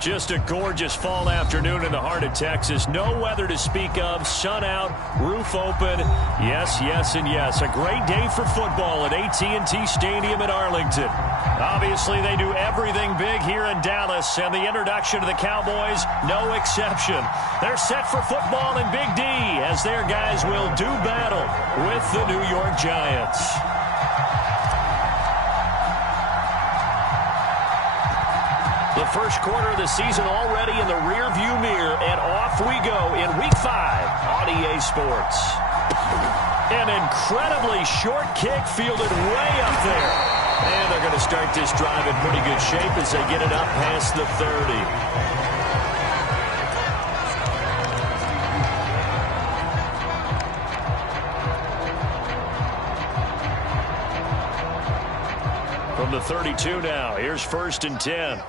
Just a gorgeous fall afternoon in the heart of Texas. No weather to speak of. Sun out, roof open. Yes, yes, and yes. A great day for football at AT&T Stadium in Arlington. Obviously, they do everything big here in Dallas, and the introduction of the Cowboys, no exception. They're set for football in Big D as their guys will do battle with the New York Giants. The first quarter of the season already in the rearview mirror, and off we go in Week 5 on EA Sports. An incredibly short kick fielded way up there. And they're going to start this drive in pretty good shape as they get it up past the 30. From the 32 now, here's 1st and 10.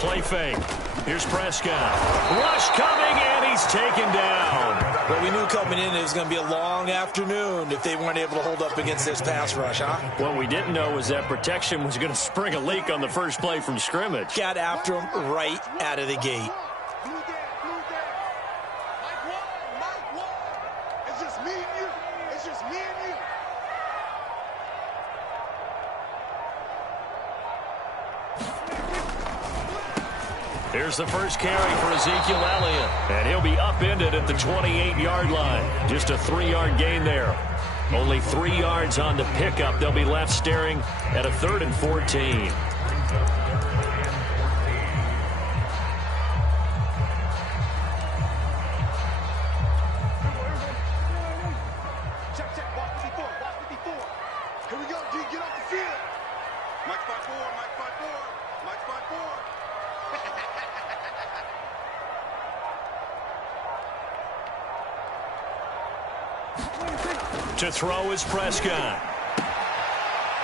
Play fake. Here's Prescott. Rush coming, and he's taken down. Well, we knew coming in it was going to be a long afternoon if they weren't able to hold up against this pass rush, huh? What we didn't know was that protection was going to spring a leak on the first play from scrimmage. Got after him right out of the gate. Here's the first carry for Ezekiel Elliott, and he'll be upended at the 28-yard line. Just a 3-yard gain there. Only 3 yards on the pickup. They'll be left staring at a 3rd and 14. To throw is Prescott.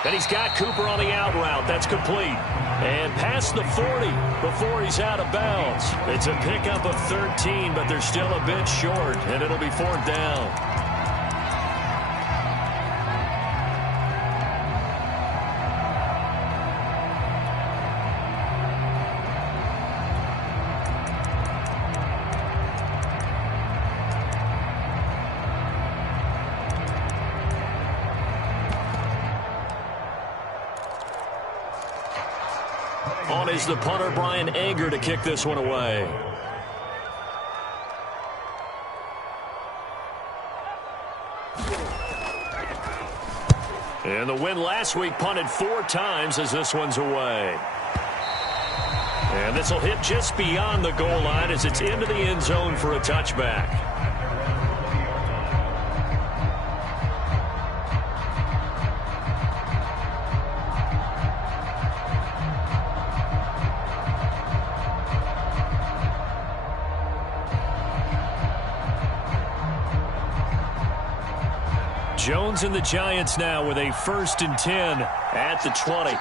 And he's got Cooper on the out route. That's complete. And past the 40 before he's out of bounds. It's a pickup of 13, but they're still a bit short, and it'll be 4th down. On is the punter, Brian Anger, to kick this one away. And the win last week punted 4 times as this one's away. And this will hit just beyond the goal line as it's into the end zone for a touchback. Jones and the Giants now with a 1st and 10 at the 20.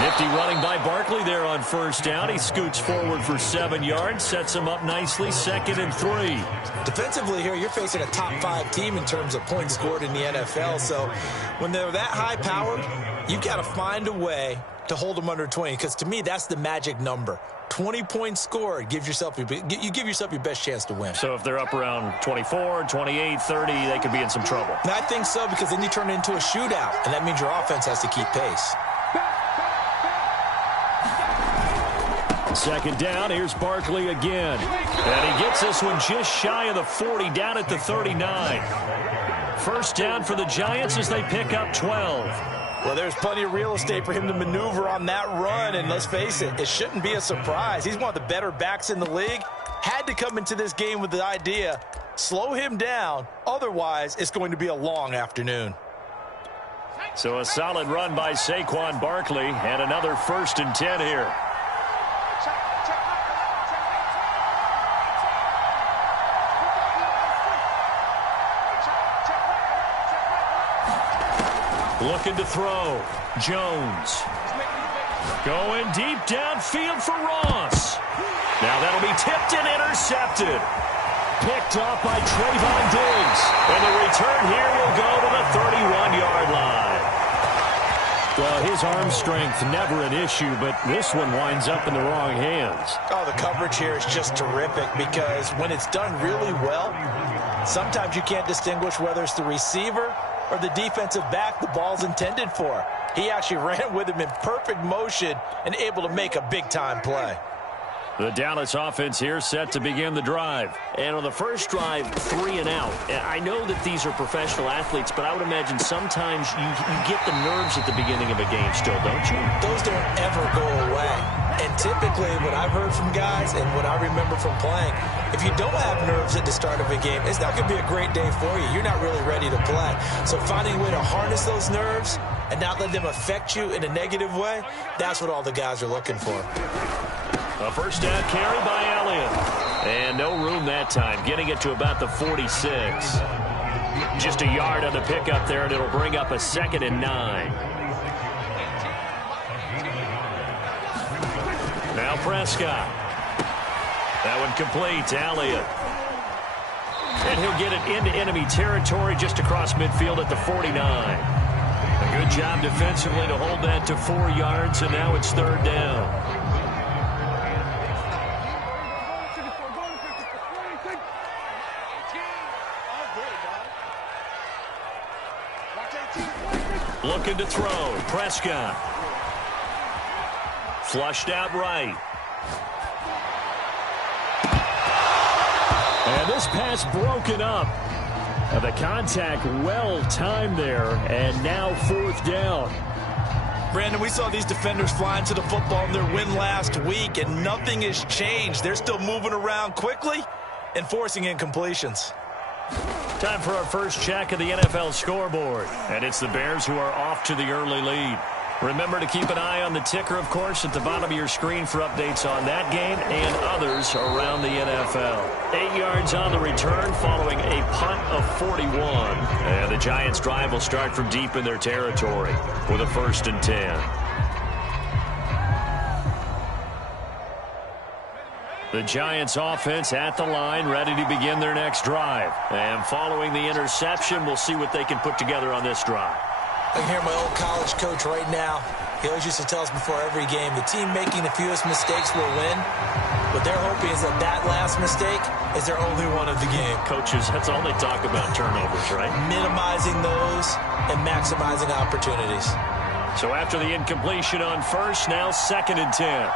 Nifty running by Barkley there on 1st down. He scoots forward for 7 yards, sets him up nicely, 2nd and 3. Defensively here, you're facing a top 5 team in terms of points scored in the NFL. So when they're that high powered, you've got to find a way to hold them under 20. Because to me, that's the magic number. 20 points scored, you give yourself your best chance to win. So if they're up around 24, 28, 30, they could be in some trouble. And I think so, because then you turn it into a shootout, and that means your offense has to keep pace. 2nd down, here's Barkley again. And he gets this one just shy of the 40, down at the 39. 1st down for the Giants as they pick up 12. Well, there's plenty of real estate for him to maneuver on that run, and let's face it, it shouldn't be a surprise. He's one of the better backs in the league. Had to come into this game with the idea, slow him down, otherwise it's going to be a long afternoon. So a solid run by Saquon Barkley, and another 1st and 10 here. Looking to throw. Jones. Going deep downfield for Ross. Now that'll be tipped and intercepted. Picked off by Trayvon Diggs. And the return here will go to the 31-yard line. Well, his arm strength never an issue, but this one winds up in the wrong hands. Oh, the coverage here is just terrific because when it's done really well, sometimes you can't distinguish whether it's the receiver or the defensive back the ball's intended for. He actually ran with him in perfect motion and able to make a big-time play. The Dallas offense here set to begin the drive. And on the first drive, 3 and out. I know that these are professional athletes, but I would imagine sometimes you get the nerves at the beginning of a game still, don't you? Those don't ever go away. And typically what I've heard from guys and what I remember from playing, if you don't have nerves at the start of a game, it's not going to be a great day for you. You're not really ready to play. So finding a way to harness those nerves and not let them affect you in a negative way, that's what all the guys are looking for. A first down carry by Elliott. And no room that time, getting it to about the 46. Just a yard on the pickup there, and it'll bring up a 2nd and 9. Now Prescott. That one complete to Elliott. And he'll get it into enemy territory just across midfield at the 49. A good job defensively to hold that to 4 yards, and now it's 3rd down. Looking to throw. Prescott. Flushed out right. And this pass broken up. The contact well timed there. And now 4th down. Brandon, we saw these defenders flying to the football in their win last week, and nothing has changed. They're still moving around quickly and forcing incompletions. Time for our first check of the NFL scoreboard. And it's the Bears who are off to the early lead. Remember to keep an eye on the ticker, of course, at the bottom of your screen for updates on that game and others around the NFL. 8 yards on the return following a punt of 41. And the Giants' drive will start from deep in their territory with a 1st and 10. The Giants offense at the line, ready to begin their next drive. And following the interception, we'll see what they can put together on this drive. I can hear my old college coach right now. He always used to tell us before every game, the team making the fewest mistakes will win. What they're hoping is that that last mistake is their only one of the game. Coaches, that's all they talk about, turnovers, right? Minimizing those and maximizing opportunities. So after the incompletion on first, now 2nd and 10.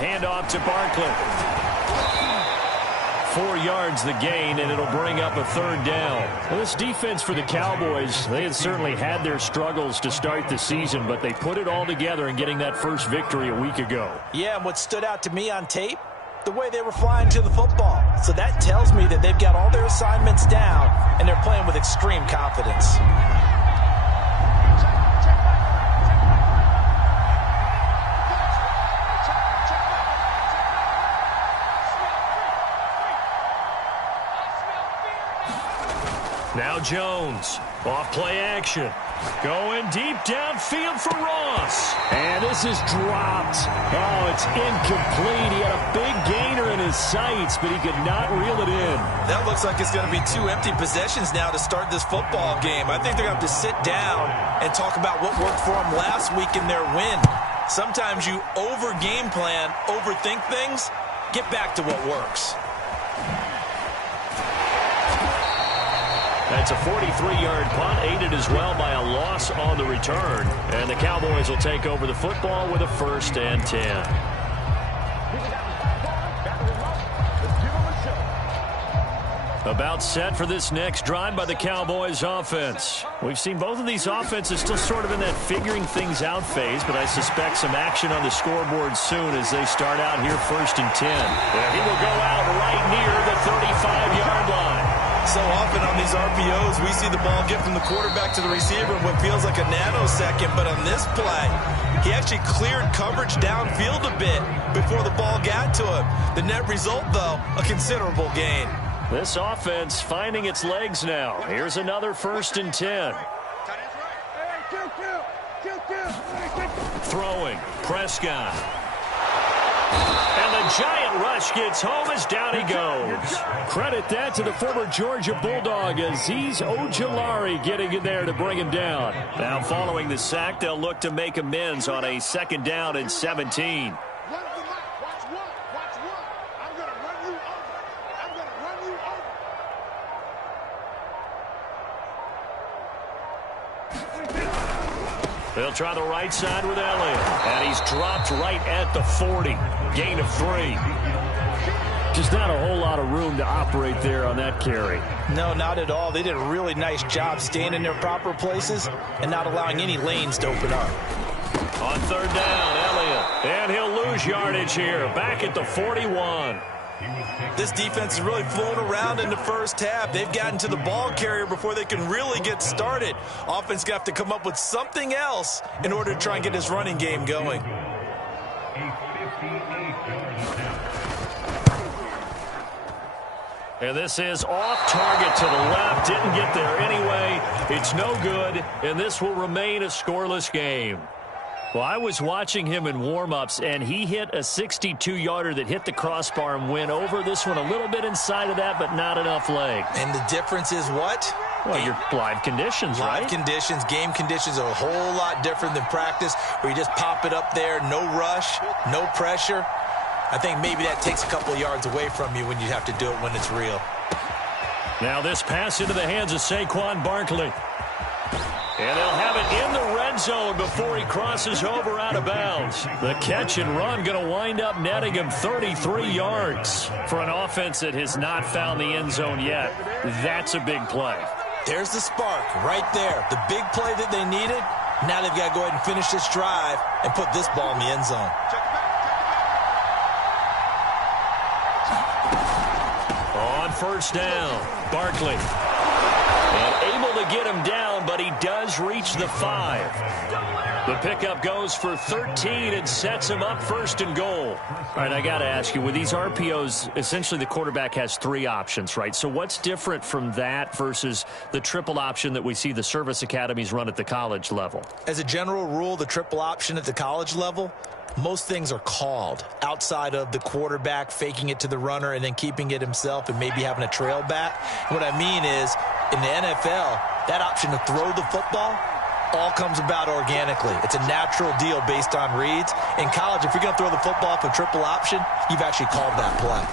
Handoff to Barkley. 4 yards the gain, and it'll bring up a 3rd down. Well, this defense for the Cowboys, they had certainly had their struggles to start the season, but they put it all together in getting that first victory a week ago. Yeah, and what stood out to me on tape, the way they were flying to the football. So that tells me that they've got all their assignments down, and they're playing with extreme confidence. Now Jones, off play action. Going deep downfield for Ross. And this is dropped. Oh, it's incomplete. He had a big gainer in his sights, but he could not reel it in. That looks like it's going to be 2 empty possessions now to start this football game. I think they're going to have to sit down and talk about what worked for them last week in their win. Sometimes you over-game plan, overthink things, get back to what works. That's a 43-yard punt, aided as well by a loss on the return. And the Cowboys will take over the football with a 1st and 10. About set for this next drive by the Cowboys offense. We've seen both of these offenses still sort of in that figuring things out phase, but I suspect some action on the scoreboard soon as they start out here 1st and 10. And he will go out right near the 35-yard line. So often on these RPOs, we see the ball get from the quarterback to the receiver in what feels like a nanosecond. But on this play, he actually cleared coverage downfield a bit before the ball got to him. The net result, though, a considerable gain. This offense finding its legs now. Here's another 1st and 10. Throwing, Prescott. And the giant rush gets home as down he goes. Credit that to the former Georgia Bulldog, Azeez Ojulari getting in there to bring him down. Now following the sack, they'll look to make amends on a 2nd down and 17. They'll try the right side with Elliott. And he's dropped right at the 40. Gain of 3. Just not a whole lot of room to operate there on that carry. No, not at all. They did a really nice job staying in their proper places and not allowing any lanes to open up. On 3rd down, Elliott. And he'll lose yardage here. Back at the 41. This defense is really flown around in the first half. They've gotten to the ball carrier before they can really get started. Offense going to have to come up with something else in order to try and get this running game going. And this is off target to the left. Didn't get there anyway. It's no good, and this will remain a scoreless game. Well, I was watching him in warm-ups, and he hit a 62-yarder that hit the crossbar and went over. This one a little bit inside of that, but not enough leg. And the difference is what? Well, your live conditions, right? Live conditions, game conditions are a whole lot different than practice, where you just pop it up there, no rush, no pressure. I think maybe that takes a couple of yards away from you when you have to do it when it's real. Now this pass into the hands of Saquon Barkley. And they'll have it in the red zone before he crosses over out of bounds. The catch and run going to wind up netting him 33 yards. For an offense that has not found the end zone yet, that's a big play. There's the spark right there. The big play that they needed. Now they've got to go ahead and finish this drive and put this ball in the end zone. On 1st down, Barkley. And able to get him down, but he does reach the 5. The pickup goes for 13 and sets him up 1st and goal. All right, I got to ask you, with these RPOs, essentially the quarterback has 3 options, right? So what's different from that versus the triple option that we see the service academies run at the college level? As a general rule, the triple option at the college level, most things are called outside of the quarterback faking it to the runner and then keeping it himself and maybe having a trail back. What I mean is, in the NFL, that option to throw the football all comes about organically. It's a natural deal based on reads. In college, if you're going to throw the football off a triple option, you've actually called that play.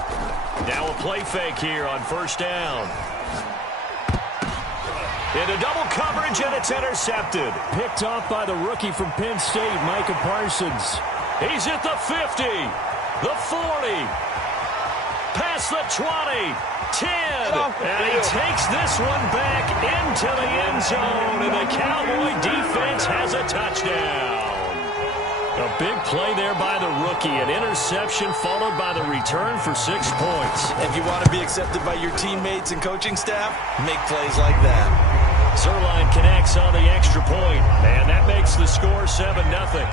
Now a play fake here on 1st down. Into double coverage, and it's intercepted. Picked off by the rookie from Penn State, Micah Parsons. He's at the 50, the 40, past the 20, 10, and he takes this one back into the end zone, and the Cowboy defense has a touchdown. A big play there by the rookie, an interception followed by the return for 6 points. If you want to be accepted by your teammates and coaching staff, make plays like that. Zerline connects on the extra point, and that makes the score 7-0.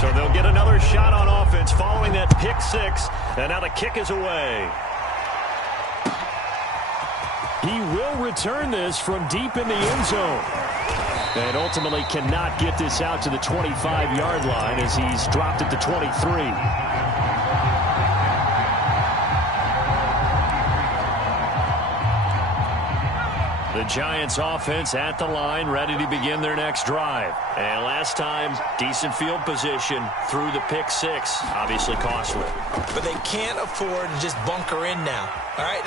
So they'll get another shot on offense following that pick 6, and now the kick is away. He will return this from deep in the end zone. And ultimately cannot get this out to the 25-yard line as he's dropped at the 23. The Giants offense at the line, ready to begin their next drive. And last time, decent field position through the pick 6. Obviously costly. But they can't afford to just bunker in now. All right,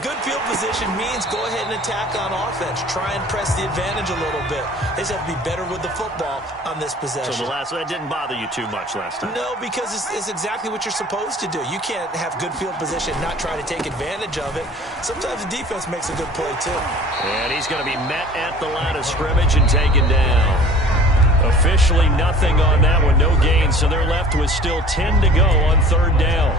good field position means go ahead and attack on offense. Try and press the advantage a little bit. They just have to be better with the football on this possession. So that didn't bother you too much last time? No, because it's exactly what you're supposed to do. You can't have good field position and not try to take advantage of it. Sometimes the defense makes a good play, too. And he's going to be met at the line of scrimmage and taken down. Officially nothing on that one, no gain. So they're left with still 10 to go on 3rd down.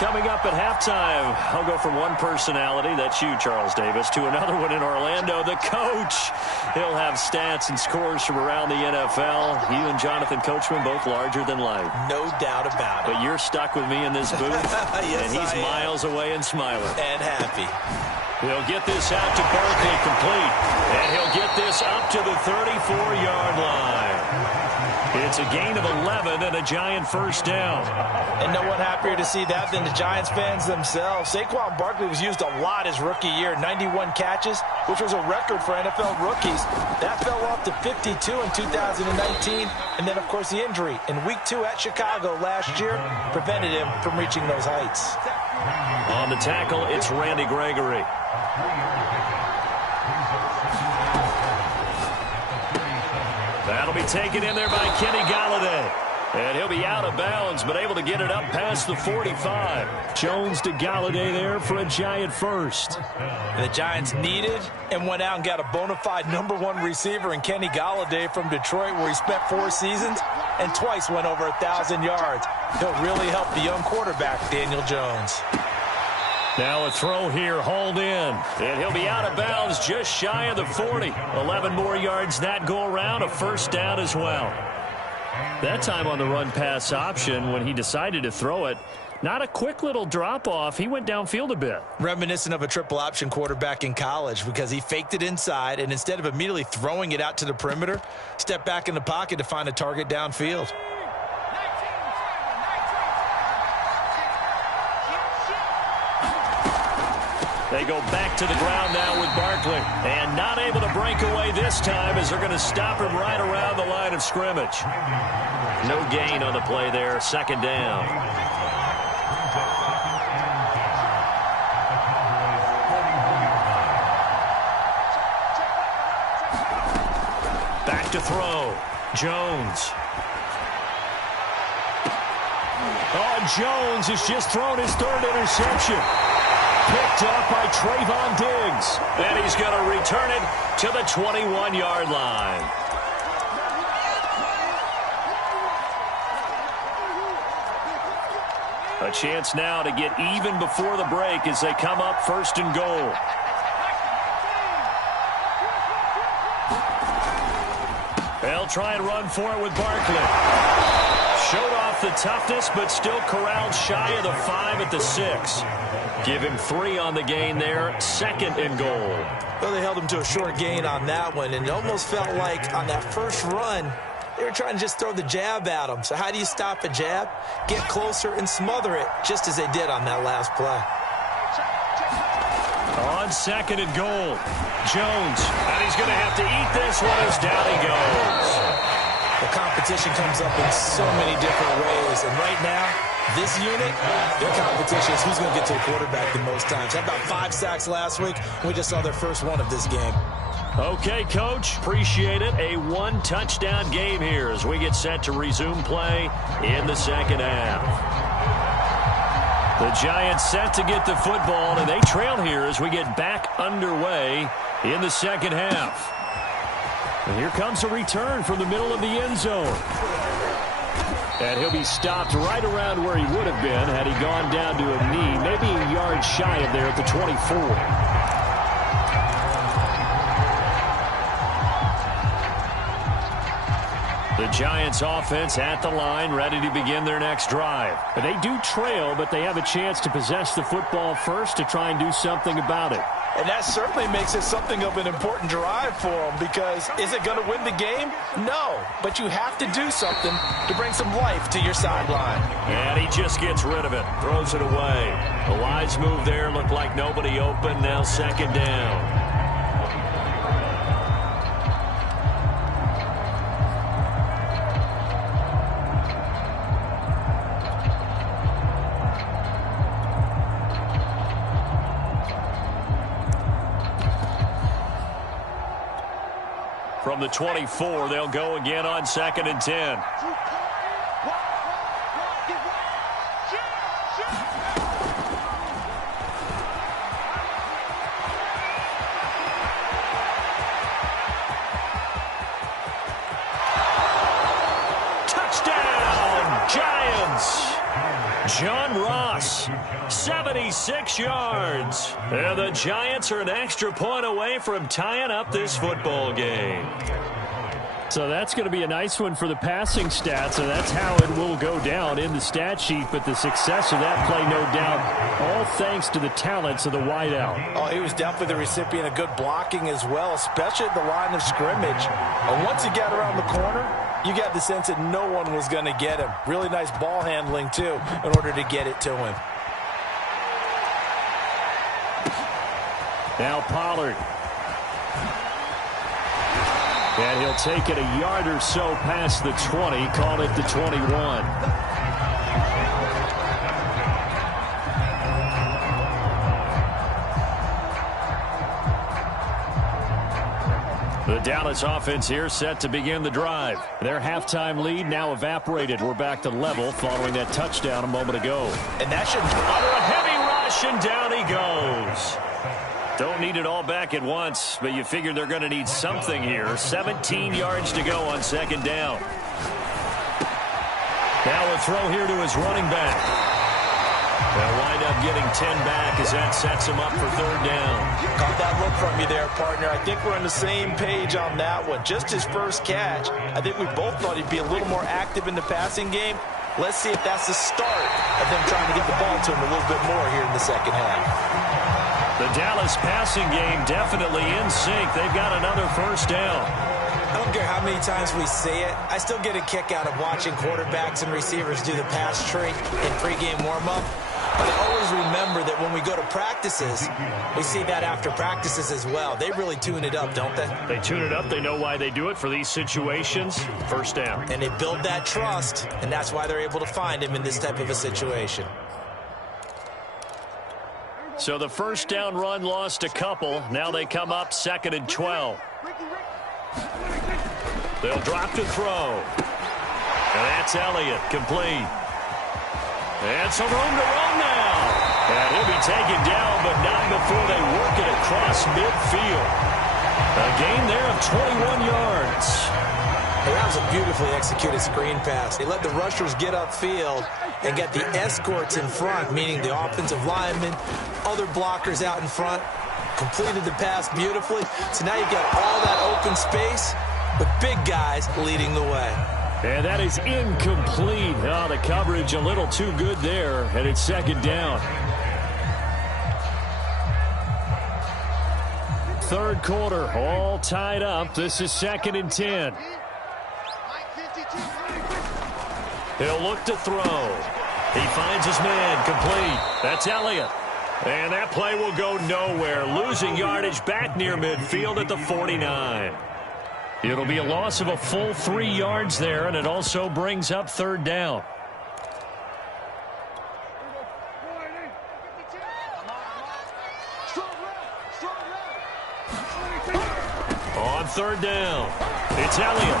Coming up at halftime, I'll go from one personality, that's you, Charles Davis, to another one in Orlando, the coach. He'll have stats and scores from around the NFL. You and Jonathan Coachman both larger than life. No doubt about it. But you're stuck with me in this booth, yes, and he's miles away and smiling. And happy. He'll get this out to Barkley, complete. And he'll get this up to the 34-yard line. It's a gain of 11 and a Giant first down. And no one happier to see that than the Giants fans themselves. Saquon Barkley was used a lot his rookie year, 91 catches, which was a record for NFL rookies. That fell off to 52 in 2019. And then, of course, the injury in Week 2 at Chicago last year prevented him from reaching those heights. On the tackle, it's Randy Gregory. That'll be taken in there by Kenny Golladay. And he'll be out of bounds, but able to get it up past the 45. Jones to Golladay there for a Giant first. The Giants needed and went out and got a bona fide #1 receiver in Kenny Golladay from Detroit, where he spent 4 seasons and twice went over 1,000 yards. He'll really help the young quarterback, Daniel Jones. Now a throw here, hauled in. And he'll be out of bounds just shy of the 40. 11 more yards that go around, a first down as well. That time on the run-pass option, when he decided to throw it, not a quick little drop-off. He went downfield a bit. Reminiscent of a triple-option quarterback in college, because he faked it inside, and instead of immediately throwing it out to the perimeter, stepped back in the pocket to find a target downfield. They go back to the ground now with Barkley. And not able to break away this time, as they're going to stop him right around the line of scrimmage. No gain on the play there. Second down. Back to throw. Jones. Oh, Jones has just thrown his 3rd interception. Picked up by Trayvon Diggs. And he's going to return it to the 21-yard line. A chance now to get even before the break as they come up 1st and goal. They'll try and run for it with Barkley. Showed off the toughness, but still corralled shy of the 5 at the 6. Give him 3 on the gain there. 2nd and goal. Well, they held him to a short gain on that one, and it almost felt like on that first run, they were trying to just throw the jab at him. So how do you stop a jab? Get closer and smother it, just as they did on that last play. On 2nd and goal, Jones. And he's going to have to eat this one as down he goes. The competition comes up in so many different ways. And right now, this unit, their competition is who's going to get to the quarterback the most times. Had about 5 sacks last week. We just saw their first one of this game. Okay, Coach. Appreciate it. A 1-touchdown game here as we get set to resume play in the second half. The Giants set to get the football, and they trail here as we get back underway in the second half. And here comes a return from the middle of the end zone. And he'll be stopped right around where he would have been had he gone down to a knee, maybe a yard shy of there at the 24. The Giants offense at the line, ready to begin their next drive. They do trail, but they have a chance to possess the football first to try and do something about it. And that certainly makes it something of an important drive for them, because is it going to win the game? No, but you have to do something to bring some life to your sideline. And he just gets rid of it, throws it away. A wise move there, looked like nobody open, now 2nd down. From the 24, they'll go again on 2nd and 10. Touchdown, Giants! John Ross pass. 76 yards. And the Giants are an extra point away from tying up this football game. So that's going to be a nice one for the passing stats, and that's how it will go down in the stat sheet. But the success of that play, no doubt, all thanks to the talents of the wideout. Oh, he was definitely the recipient of good blocking as well, especially at the line of scrimmage. And once he got around the corner, you got the sense that no one was going to get him. Really nice ball handling, too, in order to get it to him. Now Pollard. And he'll take it a yard or so past the 20, call it the 21. The Dallas offense here set to begin the drive. Their halftime lead now evaporated. We're back to level following that touchdown a moment ago. And that should under a heavy rush, and down he goes. Don't need it all back at once, but you figure they're going to need something here. 17 yards to go on second down. Now a throw here to his running back. They'll wind up getting 10 back as that sets him up for third down. Caught that look from you there, partner. I think we're on the same page on that one. Just his first catch. I think we both thought he'd be a little more active in the passing game. Let's see if that's the start of them trying to get the ball to him a little bit more here in the second half. The Dallas passing game definitely in sync. They've got another first down. I don't care how many times we say it. I still get a kick out of watching quarterbacks and receivers do the pass tree in pregame warm-up. But I always remember that when we go to practices, we see that after practices as well. They really tune it up, don't they? They tune it up. They know why they do it for these situations. First down. And they build that trust, and that's why they're able to find him in this type of a situation. So the first down run lost a couple. Now they come up 2nd and 12. They'll drop to throw. And that's Elliott, complete. And some room to run now. And he'll be taken down, but not before they work it across midfield. A gain there of 21 yards. Hey, that was a beautifully executed screen pass. They let the rushers get upfield and get the escorts in front, meaning the offensive linemen, other blockers out in front, completed the pass beautifully. So now you've got all that open space with big guys leading the way. And that is incomplete. Oh, the coverage a little too good there, and it's second down. Third quarter, all tied up. This is 2nd and 10. He'll look to throw. He finds his man, complete. That's Elliott. And that play will go nowhere. Losing yardage back near midfield at the 49. It'll be a loss of a full 3 yards there, and it also brings up third down. On third down, it's Elliott.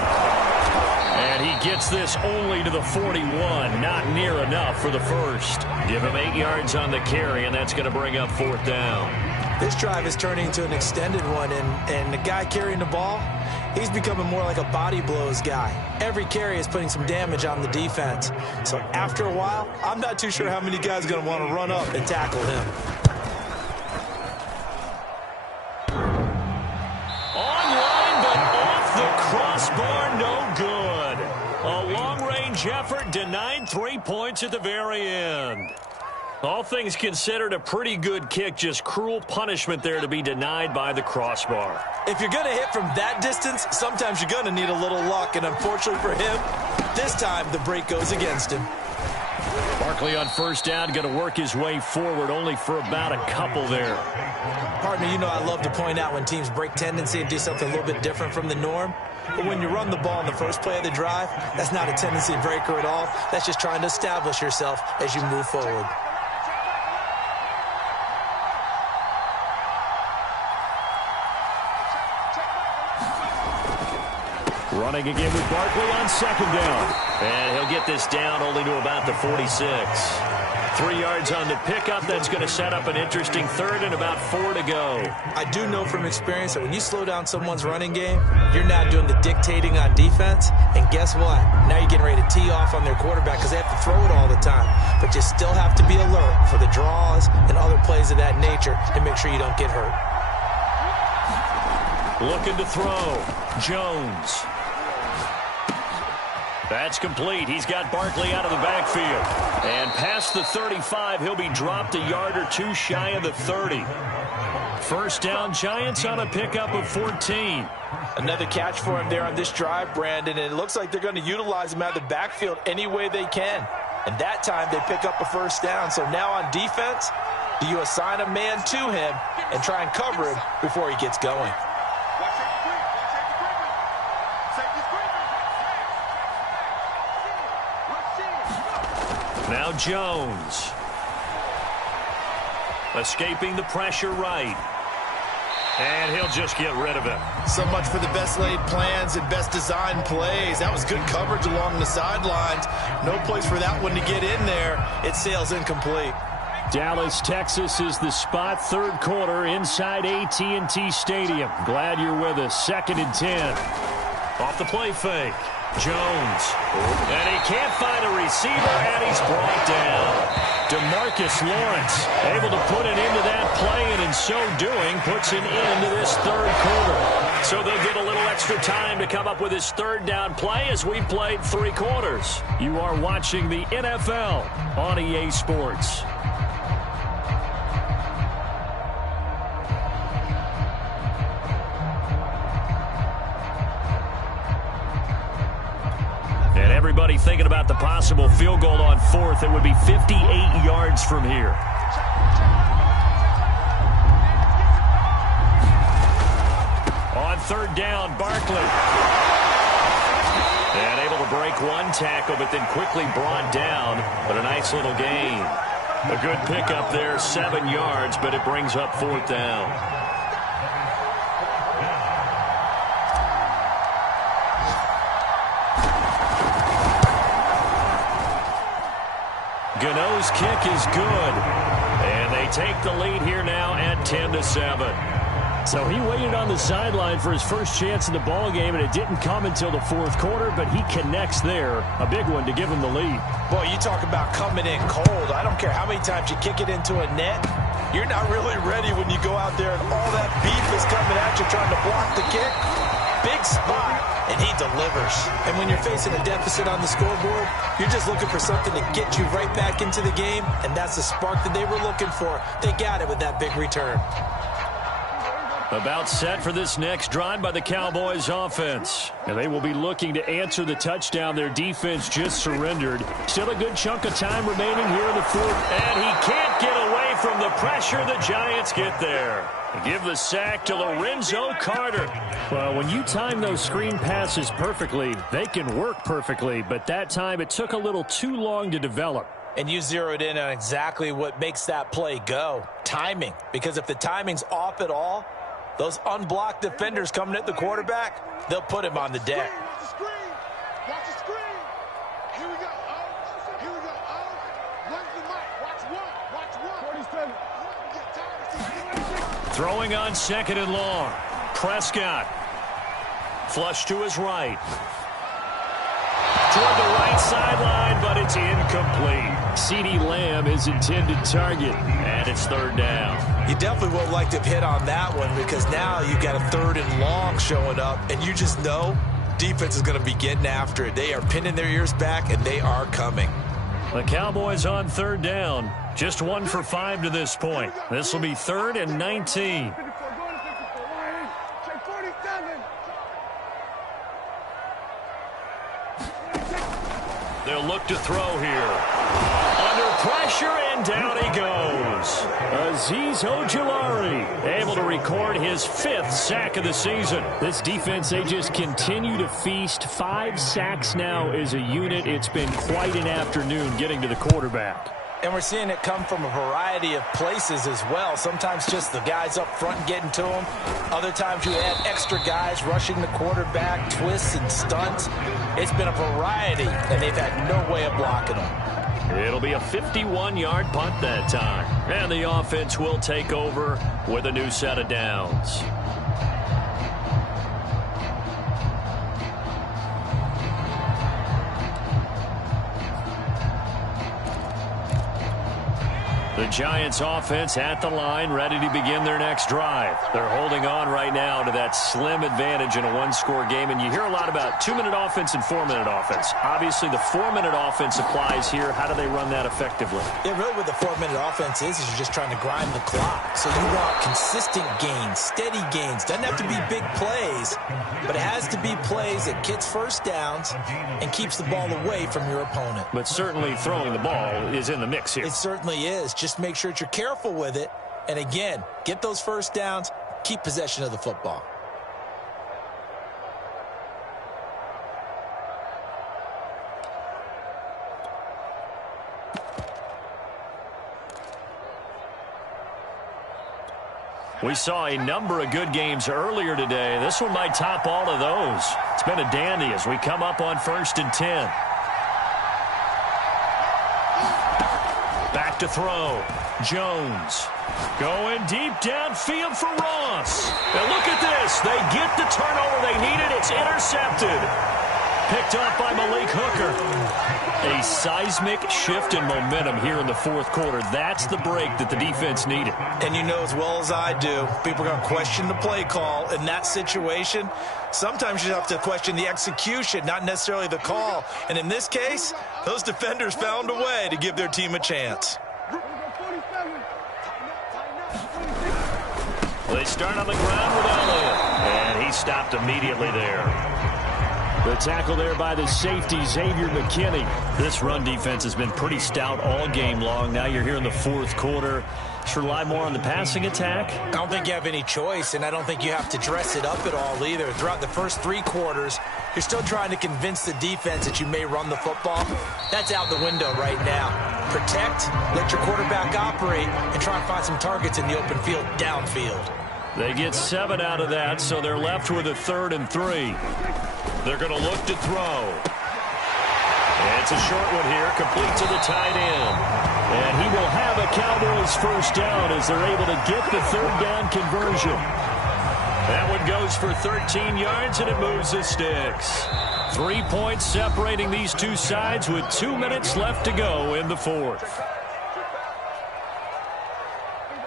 And he gets this only to the 41. Not near enough for the first. Give him 8 yards on the carry, and that's going to bring up fourth down. This drive is turning into an extended one, and the guy carrying the ball, he's becoming more like a body blows guy. Every carry is putting some damage on the defense. So after a while, I'm not too sure how many guys are going to want to run up and tackle him. Online, but off the crossbar, no good. A long-range effort denied 3 points at the very end. All things considered, a pretty good kick, just cruel punishment there to be denied by the crossbar. If you're going to hit from that distance, sometimes you're going to need a little luck, and unfortunately for him, this time the break goes against him. Barkley on first down, going to work his way forward, only for about a couple there. Partner, you know I love to point out when teams break tendency and do something a little bit different from the norm. But when you run the ball in the first play of the drive, that's not a tendency breaker at all. That's just trying to establish yourself as you move forward. Running again with Barkley on second down. And he'll get this down only to about the 46. 3 yards on the pickup. That's going to set up an interesting third and about 4 to go. I do know from experience that when you slow down someone's running game, you're not doing the dictating on defense. And guess what? Now you're getting ready to tee off on their quarterback because they have to throw it all the time. But you still have to be alert for the draws and other plays of that nature and make sure you don't get hurt. Looking to throw. Jones. That's complete. He's got Barkley out of the backfield. And past the 35, he'll be dropped a yard or two shy of the 30. First down, Giants on a pickup of 14. Another catch for him there on this drive, Brandon, and it looks like they're going to utilize him out of the backfield any way they can. And that time they pick up a first down. So now on defense, do you assign a man to him and try and cover him before he gets going? Now Jones. Escaping the pressure right. And he'll just get rid of it. So much for the best laid plans and best designed plays. That was good coverage along the sidelines. No place for that one to get in there. It sails incomplete. Dallas, Texas is the spot. Third quarter inside AT&T Stadium. Glad you're with us. 2nd and 10. Off the play fake. Jones. And he can't find a receiver, and he's brought down. DeMarcus Lawrence able to put an end to that play, and in so doing, puts an end to this third quarter. So they'll get a little extra time to come up with his third down play as we played 3 quarters. You are watching the NFL on EA Sports. Everybody thinking about the possible field goal on 4th. It would be 58 yards from here. On 3rd down, Barkley. And able to break one tackle, but then quickly brought down. But a nice little gain. A good pickup there, 7 yards, but it brings up 4th down. Gano's kick is good. And they take the lead here now at 10-7. So he waited on the sideline for his first chance in the ball game, and it didn't come until the 4th quarter, but he connects there. A big one to give him the lead. Boy, you talk about coming in cold. I don't care how many times you kick it into a net. You're not really ready when you go out there and all that beef is coming at you trying to block the kick. Big spot, and he delivers. And when you're facing a deficit on the scoreboard, you're just looking for something to get you right back into the game, and that's the spark that they were looking for. They got it with that big return. About set for this next drive by the Cowboys offense. And they will be looking to answer the touchdown their defense just surrendered. Still a good chunk of time remaining here in the 4th. And he can't get away from the pressure. The Giants get there. Give the sack to Lorenzo Carter. Well, when you time those screen passes perfectly, they can work perfectly. But that time, it took a little too long to develop. And you zeroed in on exactly what makes that play go. Timing. Because if the timing's off at all, those unblocked defenders coming at the quarterback, they'll put him on the deck. Watch the screen. Watch the screen. Here we go. Oh, here we go. Oh, where's the mic? Watch one. Watch one. Throwing on 2nd and long. Prescott. Flush to his right. Toward the right sideline, but it's incomplete. CeeDee Lamb is intended target. And it's 3rd down. You definitely would like to have hit on that one because now you've got a 3rd and long showing up, and you just know defense is going to be getting after it. They are pinning their ears back, and they are coming. The Cowboys on 3rd down. Just 1 for 5 to this point. This will be 3rd and 19. They'll look to throw here. Under pressure, and down he goes. Azeez Ojulari able to record his 5th sack of the season. This defense, they just continue to feast. 5 sacks now as a unit. It's been quite an afternoon getting to the quarterback. And we're seeing it come from a variety of places as well. Sometimes just the guys up front getting to him. Other times you add extra guys rushing the quarterback, twists and stunts. It's been a variety, and they've had no way of blocking them. It'll be a 51-yard punt that time. And the offense will take over with a new set of downs. The Giants offense at the line, ready to begin their next drive. They're holding on right now to that slim advantage in a one-score game. And you hear a lot about 2-minute offense and 4-minute offense. Obviously, the 4-minute offense applies here. How do they run that effectively? Yeah, really what the 4-minute offense is you're just trying to grind the clock. So you want consistent gains, steady gains. Doesn't have to be big plays, but it has to be plays that gets first downs and keeps the ball away from your opponent. But certainly throwing the ball is in the mix here. It certainly is. Just make sure that you're careful with it. And again, get those first downs, keep possession of the football. We saw a number of good games earlier today. This one might top all of those. It's been a dandy as we come up on 1st and 10. Back to throw. Jones going deep downfield for Ross. Now look at this. They get the turnover they needed. It's intercepted. Picked off by Malik Hooker. A seismic shift in momentum here in the fourth quarter. That's the break that the defense needed. And you know as well as I do, people are going to question the play call in that situation. Sometimes you have to question the execution, not necessarily the call. And in this case, those defenders found a way to give their team a chance. They start on the ground with Elliott. And he stopped immediately there. The tackle there by the safety, Xavier McKinney. This run defense has been pretty stout all game long. Now you're here in the fourth quarter. Should rely more on the passing attack? I don't think you have any choice, and I don't think you have to dress it up at all either. Throughout the first 3 quarters, you're still trying to convince the defense that you may run the football. That's out the window right now. Protect, let your quarterback operate, and try and find some targets in the open field downfield. They get 7 out of that, so they're left with a 3rd and 3. They're going to look to throw. It's a short one here, complete to the tight end. And he will have a Cowboys first down as they're able to get the 3rd down conversion. That one goes for 13 yards, and it moves the sticks. 3 points separating these two sides with 2 minutes left to go in the fourth.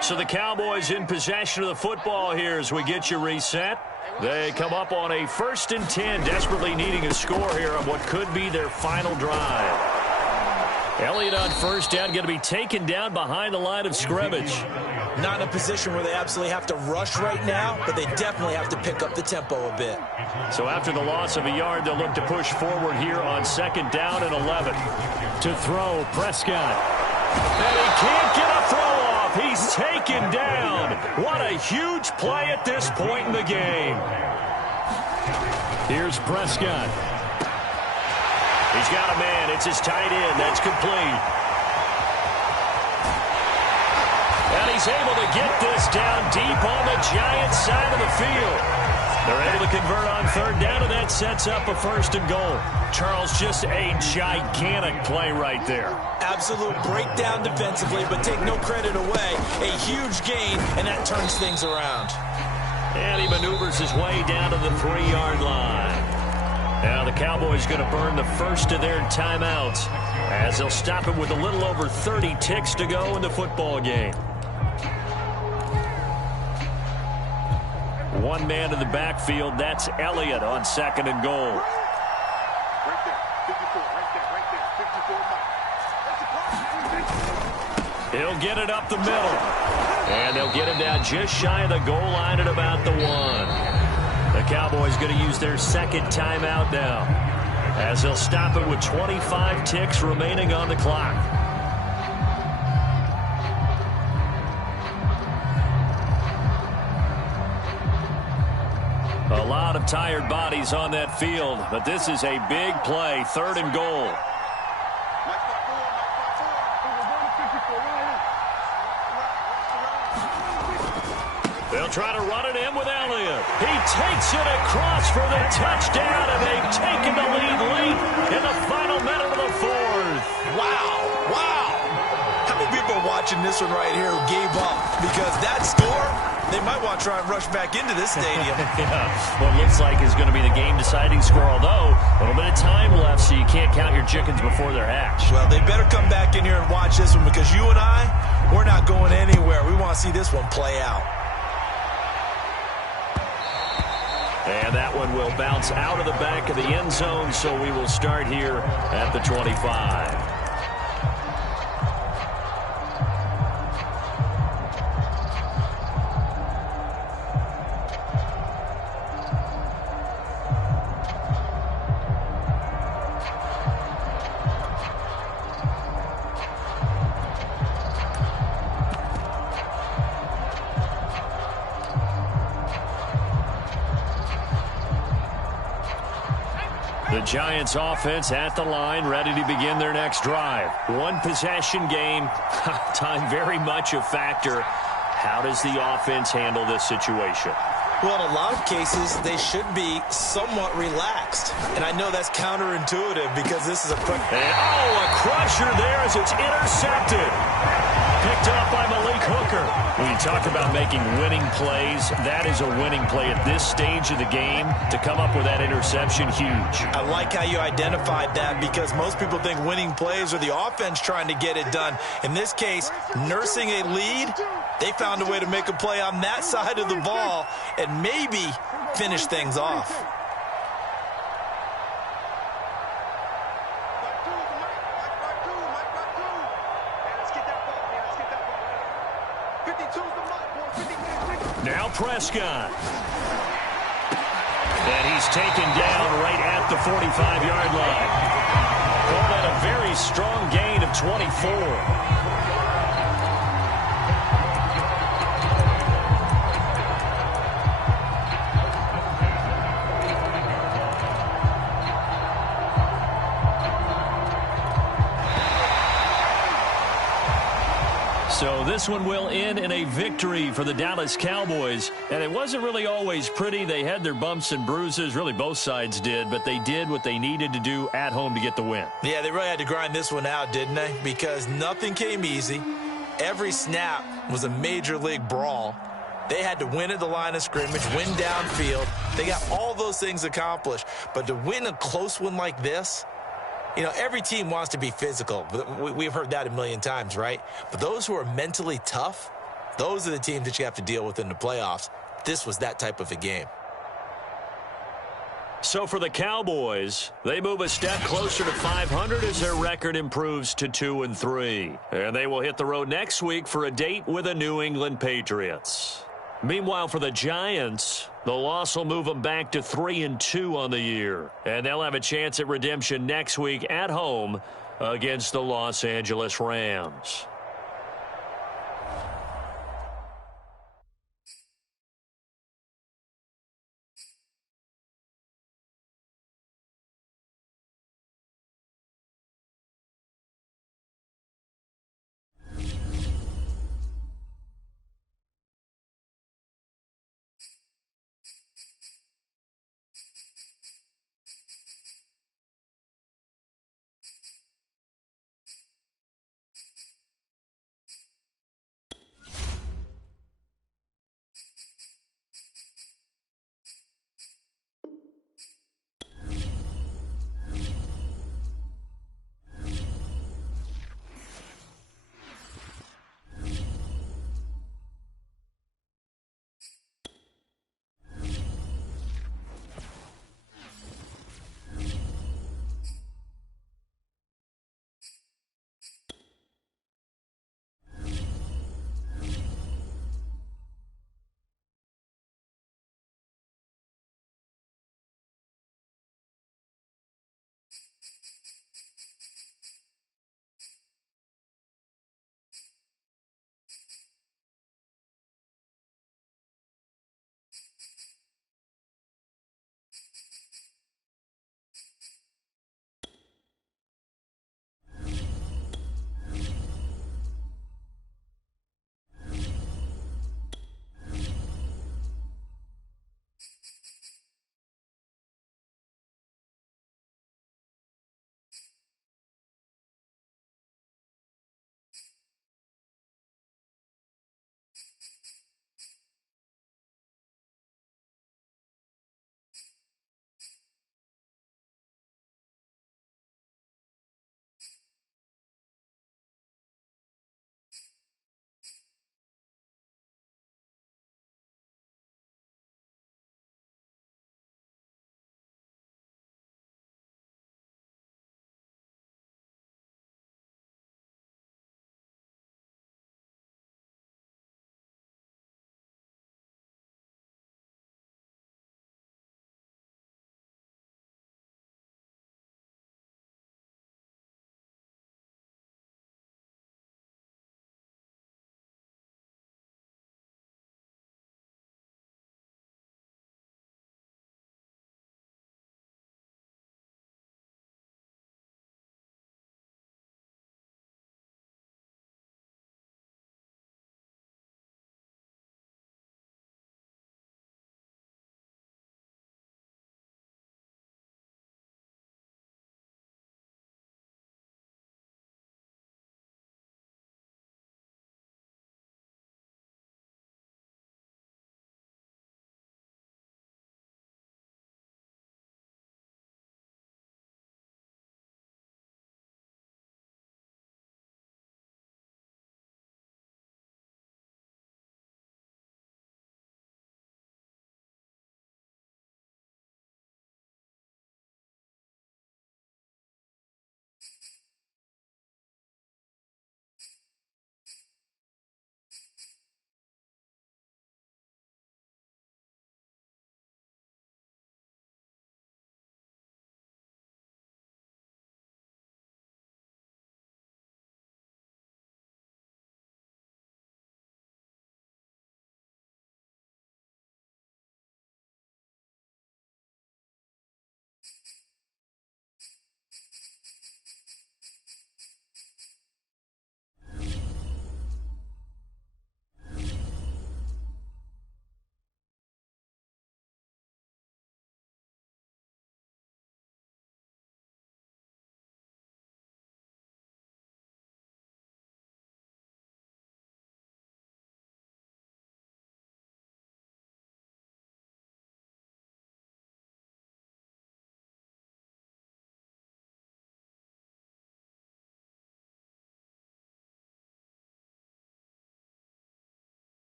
So the Cowboys in possession of the football here as we get you reset. They come up on a 1st and 10, desperately needing a score here on what could be their final drive. Elliott on first down, going to be taken down behind the line of scrimmage. Not in a position where they absolutely have to rush right now, but they definitely have to pick up the tempo a bit. So after the loss of a yard, they'll look to push forward here on 2nd down and 11. To throw, Prescott. And he can't get a throw off. He's taken down. What a huge play at this point in the game. Here's Prescott. He's got a man. It's his tight end. That's complete. And he's able to get this down deep on the Giants side of the field. They're able to convert on 3rd down, and that sets up a 1st and goal. Charles, just a gigantic play right there. Absolute breakdown defensively, but take no credit away. A huge gain, and that turns things around. And he maneuvers his way down to the 3-yard line. Now the Cowboys going to burn the first of their timeouts as they'll stop it with a little over 30 ticks to go in the football game. One man in the backfield. That's Elliott on 2nd and goal. Right there, 54, right there, 54. He'll get it up the middle. And they'll get him down just shy of the goal line at about the 1. The Cowboys going to use their 2nd timeout now as they'll stop it with 25 ticks remaining on the clock. A lot of tired bodies on that field, but this is a big play, 3rd and goal. They'll try to run it in with Elliott. He takes it across for the touchdown, and they've taken the lead late in the final minute of the 4th. Wow, watching this one right here who gave up, because that score, they might want to try and rush back into this stadium. Yeah, what looks like is going to be the game-deciding score, although a little bit of time left, so you can't count your chickens before they're hatched. Well, they better come back in here and watch this one, because you and I, we're not going anywhere. We want to see this one play out. And that one will bounce out of the back of the end zone, so we will start here at the 25. The Giants offense at the line, ready to begin their next drive. One possession game. Time very much a factor. How does the offense handle this situation? Well, in a lot of cases, they should be somewhat relaxed. And I know that's counterintuitive because this is a quick... And, a crusher there as it's intercepted. Picked up by Malik Hooker. When you talk about making winning plays, that is a winning play at this stage of the game. To come up with that interception, huge. I like how you identified that, because most people think winning plays are the offense trying to get it done. In this case, nursing a lead, they found a way to make a play on that side of the ball and maybe finish things off. Now Prescott. And he's taken down right at the 45-yard line. Called at a very strong gain of 24. So this one will end in a victory for the Dallas Cowboys. And it wasn't really always pretty. They had their bumps and bruises. Really, both sides did. But they did what they needed to do at home to get the win. Yeah, they really had to grind this one out, didn't they? Because nothing came easy. Every snap was a major league brawl. They had to win at the line of scrimmage, win downfield. They got all those things accomplished. But to win a close one like this, you know, every team wants to be physical. We've heard that a million times, right? But those who are mentally tough, those are the teams that you have to deal with in the playoffs. This was that type of a game. So for the Cowboys, they move a step closer to 500 as their record improves to 2-3. And they will hit the road next week for a date with the New England Patriots. Meanwhile, for the Giants, the loss will move them back to 3-2 on the year. And they'll have a chance at redemption next week at home against the Los Angeles Rams.